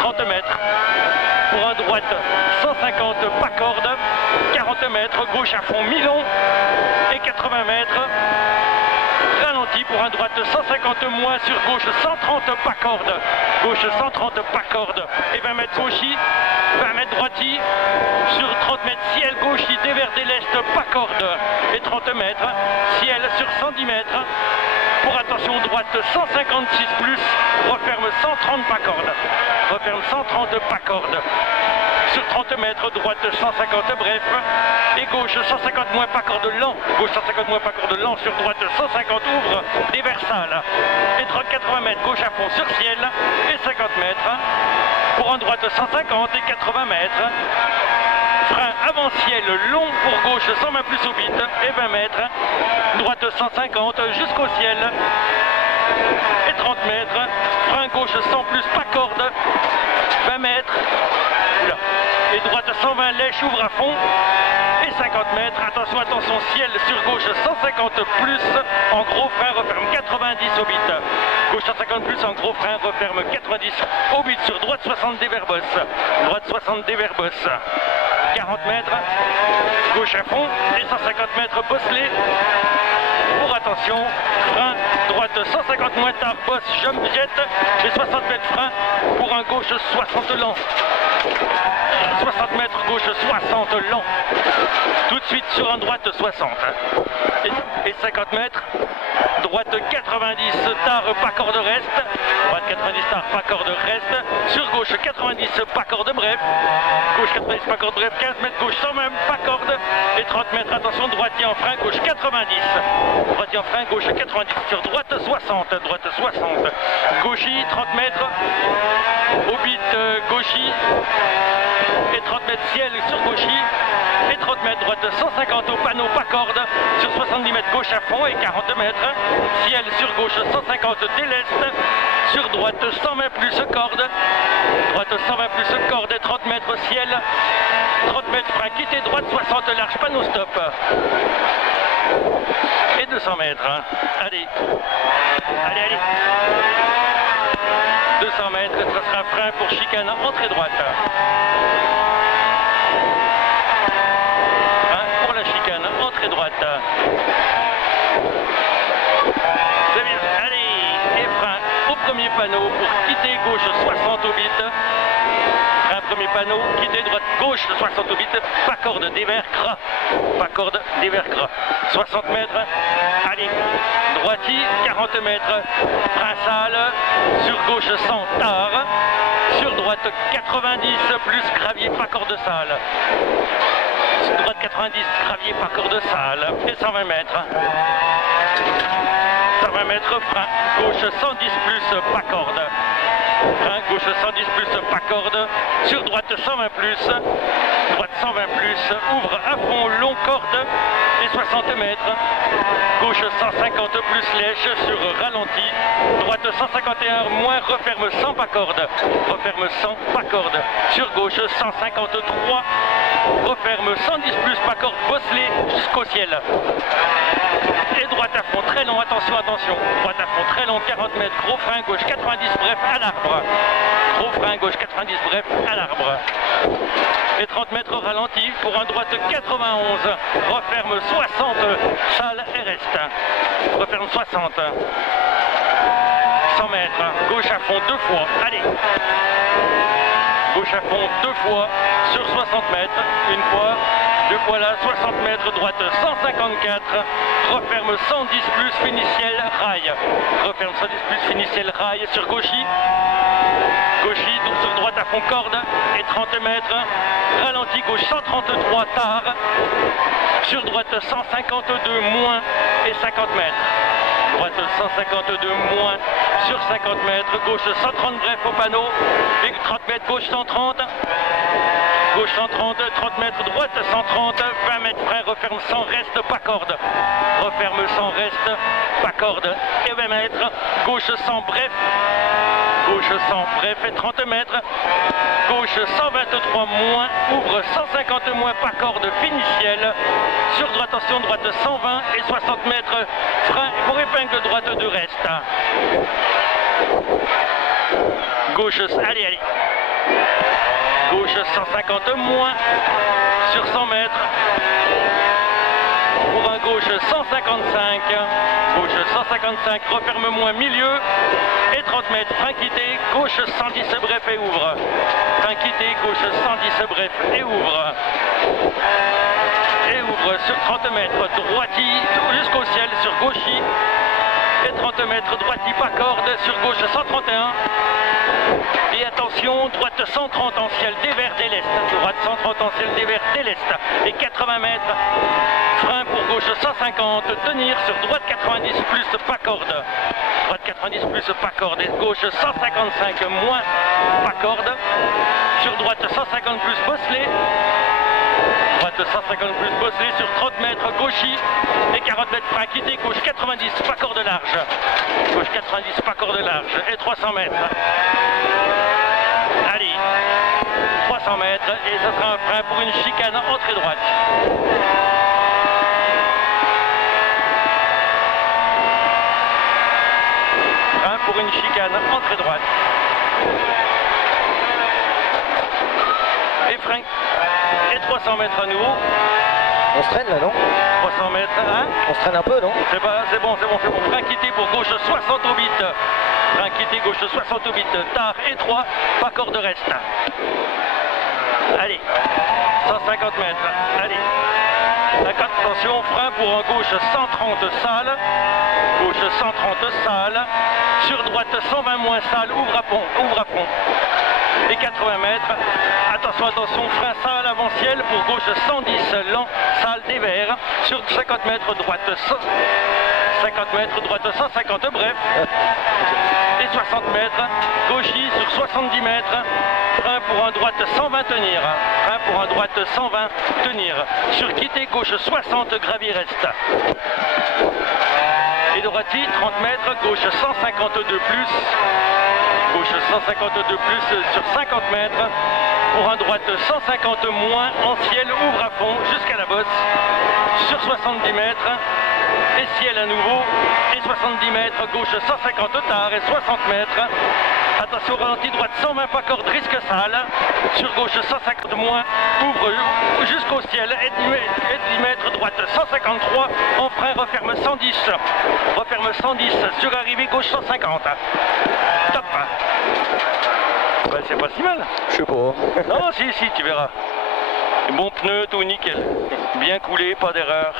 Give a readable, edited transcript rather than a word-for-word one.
30 mètres. Pour un droite, 150 pas corde, 40 mètres, gauche à fond mi-long et 80 mètres. Ralenti pour un droite 150 moins sur gauche 130 pas corde, gauche 130 pas corde et 20 mètres gauchis, 20 mètres droitis, sur 30 mètres ciel gauchis, dévers des l'est pas corde et 30 mètres, ciel sur 110 mètres. Pour attention droite 156 plus, referme 130 pas corde, referme 130 pas corde. Sur 30 mètres, droite 150 bref, et gauche 150 moins pas corde lent, gauche 150 moins pas corde lent, sur droite 150 ouvre, déversale, et 80 mètres, gauche à fond sur ciel, et 50 mètres, pour un droite 150 et 80 mètres, frein avant ciel long pour gauche 120 plus au bit, et 20 mètres, droite 150 jusqu'au ciel, et 30 mètres, frein gauche 100 plus pas corde, 20 mètres, oula. Et droite 120 lèche ouvre à fond et 50 mètres, attention ciel sur gauche 150 plus en gros frein referme 90 au bit, gauche 150 plus en gros frein referme 90 au bit, sur droite 60 dévers bosse, droite 60 dévers bosse, 40 mètres, gauche à fond et 150 mètres bosselé. Pour attention, frein, droite 150 moins tard, bosse, jump jet et 60 mètres frein pour un gauche 60 lent. 60 mètres gauche 60 lent. Tout de suite sur un droite 60. Et 50 mètres, droite 90 tard, pas corde reste. Droite 90 tard, pas corde reste. Sur gauche 90 pas corde bref. Gauche 90 pas corde bref, 15 mètres gauche 100 même pas corde. Et 30 mètres, attention, droitier en frein, gauche 90. Droitier en frein, gauche 90. Sur droite 60, droite 60. Gauchis 30 mètres. Au bit gauchis. Et 30 mètres ciel sur gauchis. Et 30 mètres droite 150 au panneau pas corde. Sur 70 mètres gauche à fond et 40 mètres. Ciel sur gauche 150 dès l'est. Sur droite 120 plus corde. Droite 120 plus corde et 30 mètres ciel. 30 mètres frein quitté droite 60 large panneau stop. Et 200 mètres. Allez. Allez. 200 mètres, ça sera frein pour chicane entrée droite. Frein pour la chicane entrée droite. C'est bien, allez, et frein au premier panneau pour quitter gauche 60 au bit. Frein premier panneau, quitter droite gauche 60 au bit, pas corde dévers gras. Pas corde dévers gras. 60 mètres, allez. Droiti, 40 mètres, frein sale, sur gauche 100 tard, sur droite 90 plus gravier pas corde sale. Sur droite 90 gravier pas corde sale et 120 mètres. 120 mètres, frein gauche 110 plus pas corde. Frein gauche 110 plus pas corde, sur droite 120 plus, droite 120 plus, ouvre à fond long corde et 60 mètres, gauche 150 plus lèche sur ralenti, droite 151 moins referme 100 pas corde, referme 100 pas corde, sur gauche 153, referme 110 plus pas corde bosselé jusqu'au ciel. Et droite à fond très long, attention, droite à fond très long, 40 mètres, gros frein gauche 90 bref à l'arbre, gros frein gauche 90 bref à l'arbre. Et 30 mètres ralenti pour un droite 91, referme 60, sale et reste, referme 60, 100 mètres, gauche à fond 2 fois, allez, gauche à fond 2 fois sur 60 mètres, une fois, 2 fois là, 60 mètres, droite 154, referme 110 plus, finiciel, rail, referme 110 plus, finiciel, rail, sur gauchis, gauchis, donc sur droite à fond corde, et 30 mètres, ralenti gauche 133 tard, sur droite 152 moins et 50 mètres. Droite 152 moins sur 50 mètres, gauche 130 bref au panneau, et 30 mètres gauche 130, gauche 130, 30 mètres droite 130, 20 mètres frein, referme 100, reste pas corde, referme 100, reste pas corde, et 20 mètres, gauche 100 bref, gauche 100 bref et 30 mètres, gauche 123 moins, ouvre 150 moins pas corde, finiciel, sur droite, attention, droite 120 et 60 mètres, frein pour épingle droite de reste. Gauche, allez. Gauche 150 moins sur 100 mètres. Pour un gauche 155. Gauche 155, referme moins milieu. Et 30 mètres, frein quitté, gauche 110 bref et ouvre. Frein quitté, gauche 110 bref et ouvre. Et ouvre sur 30 mètres, droiti jusqu'au ciel sur gauchi. Et 30 mètres, droiti pas corde sur gauche 131. Et attention, droite 130 en ciel dévers dès l'est. Droite 130 en ciel dévers dès l'est. Et 80 mètres, frein pour gauche 150. Tenir sur droite 90 plus pas corde. Droite 90 plus pas corde. Et gauche 155 moins pas corde. Sur droite 150 plus bosselet. Droite 150 plus bosselet sur 30 mètres gauchi. Et 40 mètres frein quitté. Gauche 90 pas corde large. Gauche 90 pas corde large. Et 300 mètres. Allez, 300 mètres et ça sera un frein pour une chicane entrée droite. Frein pour une chicane entrée droite. Et frein. Et 300 mètres à nouveau. On se traîne là, non? 300 mètres, hein? On se traîne un peu, non? C'est bon. Frein quitté pour gauche 60 au bit. Frein quitté gauche 60 au bit. Tard étroit, pas corde reste. Allez, 150 mètres. Allez. Attention, frein pour un gauche 130 sale. Gauche 130 sale. Sur droite 120 moins sale, ouvre à fond. Et 80 mètres. Attention, frein sale avant ciel pour gauche 110 lent, sale dévers. Sur 50 mètres, droite 50 mètres, droite 150 bref. Et 60 mètres, gauchi sur 70 mètres. Frein pour un droite 120 tenir. Frein pour un droite 120 tenir. Sur quitté gauche 60 gravier reste. Et droiti 30 mètres, gauche 152 plus. Gauche 152 plus sur 50 mètres. Pour un droite 150 moins en ciel, ouvre à fond jusqu'à la bosse. Sur 70 mètres. Et ciel à nouveau. Et 70 mètres, gauche 150 tard et 60 mètres. Attention ralenti, droite 120 pas corde, risque sale. Sur gauche 150 moins, ouvre jusqu'au ciel et 10 mètres, droite 153. En frein, referme 110. Referme 110 sur arrivée, gauche 150. Top. Ben, c'est pas si mal. Je sais pas. Non, si, tu verras. Bon pneu, tout nickel. Bien coulé, pas d'erreur.